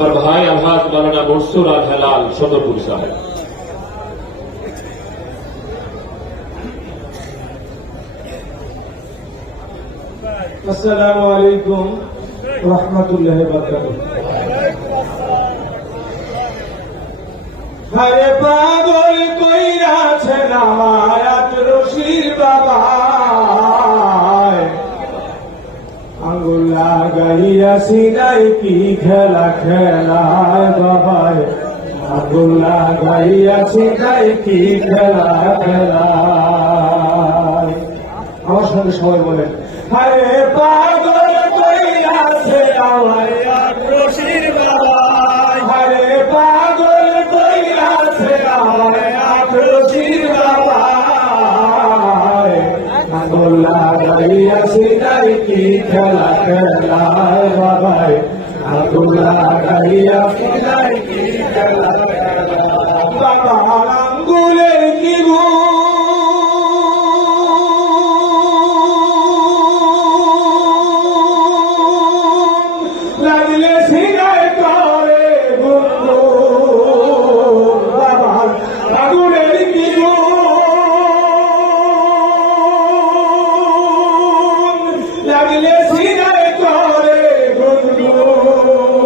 আমার ভাই আলহাজ মাওলানা মনসুর আল হেলাল সদরপুর সাহেব। আসসালামু আলাইকুম রাহমাতুল্লাহি ওয়া বারাকাতুহু। হরে পাগল কইরাছে নামায়াত রশির বাবা, আঙ্গুল লাগাইয়া সিনাই কি খেলা খেলায় বাবায়, আঙ্গুল লাগাইয়া সিনাই কি খেলা খেলায়। আমার সঙ্গে সবাই বলেন, হরে পাগল কইরাছে নামায়াত রশির বাবা, হরে পাগল কইরাছে নামায়াত রশির বাবা, আঙ্গুল লাগাইয়া সিনাই কি খেলা খেলায় বাবায়, আঙ্গুল লাগাইয়া সিনাই কি খেলা খেলায়। বাবা আঙ্গুলের কি লাগলে সিনাই করে গুনগুন, বাবা আঙ্গুলের কি লাগলে সিনাই করে গুনগুন,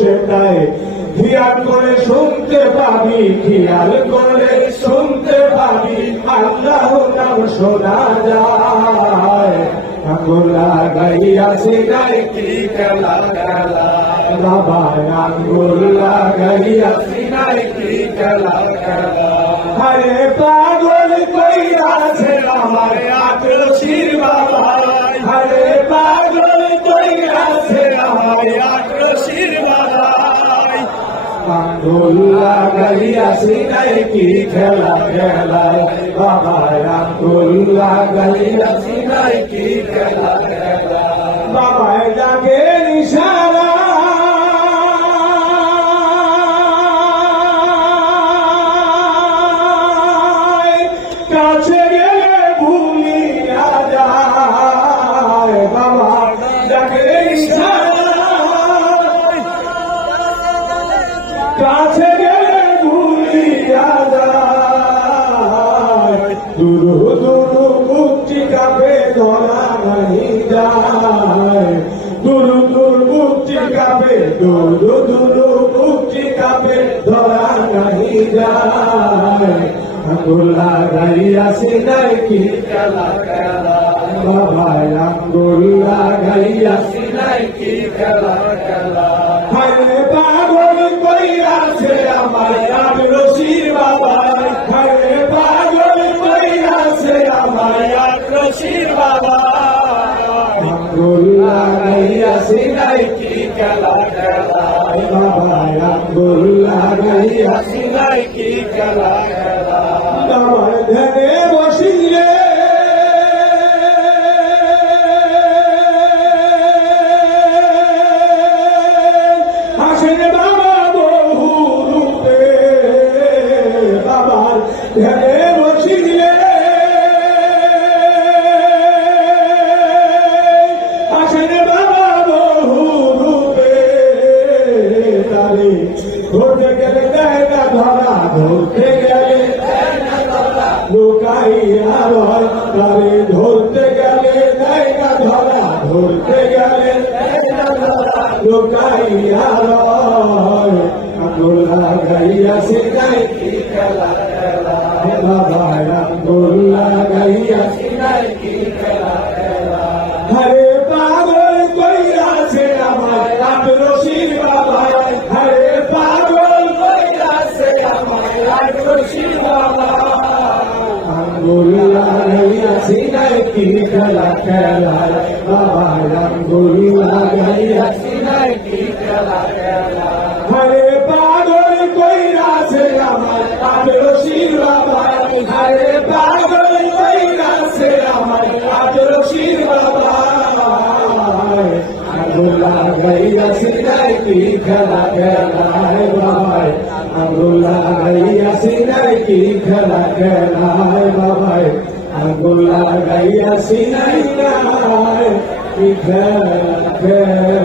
সেটাই খেয়াল করে শুনতে পাবি, খেয়াল করে শুনতে পাবি, আল্লাহ নাম শোনা যায়। আঙ্গুল লাগাইয়া সিনাই কি খেলা খেলায় বাবা, আঙ্গুল লাগাইয়া সিনাই কি খেলা খেলায়। হরে পাগল কইরাছে নামায়াত রশির বাবা, হরে পাগল কইরাছে নামায়াত রশির বাবা, আঙ্গুল লাগাইয়া সিনাই কি খেলা খেলায় বাবা, আঙ্গুল লাগাইয়া সিনাই কি খেলা খেলায়। বাবা ডাকে ইশারা কাছে গেলে ভুলিয়া যায়, বাবা ডাকে ইশারা কাছে গেলে ভুলিয়া যায়। দুরু দুরু মুক্তি কাপে ধরা নাহি যায়, দুরু দুরু মুক্তি কাপে, দুরু দুরু মুক্তি কাপে ধরা নাহি যায়। আঙ্গুল লাগাইয়া সিনাই কি খেলা খেলায় বাবা, আঙ্গুল লাগাইয়া সিনাই কি খেলা খেলায়। হরে পাগল কইরাছে নামায়াত রশির বাবা, হরে পাগল কইরাছে নামায়াত রশির বাবা, আঙ্গুল লাগাইয়া সিনাই কি খেলা খেলায় বাবা, আঙ্গুল লাগাইয়া সিনাই কি খেলা খেলায়। বাবার ধ্যানে বসিলে হাসেন বাবা বহু রূপে, বাবার ধ্যানে বসিলে হাসেন বাবা বহু রূপে, তারে ধরতে গেলে দেয় না ধরা, ধরতে গেলে লুকাইয়া রয়, তারে ধরতে গেলে দেয় না ধরা, ধরতে গেলে লুকাইয়া রয়। আঙ্গুল লাগাইয়া সিনাই কি খেলা খেলায় বাবা, আঙ্গুল লাগাইয়া সিনাই কি খেলা খেলায়। হরে পাগল কইরাছে নামায়াত রশির বাবা, হরে পাগল কইরাছে নামায়াত রশির বাবা, আঙ্গুল লাগাইয়া সিনাই কি খেলা খেলায় বাবা, আঙ্গুল লাগাইয়া সিনাই কি খেলা খেলায়। হরে পাগল কইরাছে নামায়াত রশির বাবা, হরে পাগল কইরাছে নামায়াত রশির বাবা, আঙ্গুল লাগাইয়া সিনাই কি খেলা খেলায় বাবা, আঙ্গুল লাগাইয়া সিনাই কি খেলা খেলায় বাবা, আঙ্গুল লাগাইয়া সিনাই কি খেলা খেলায়।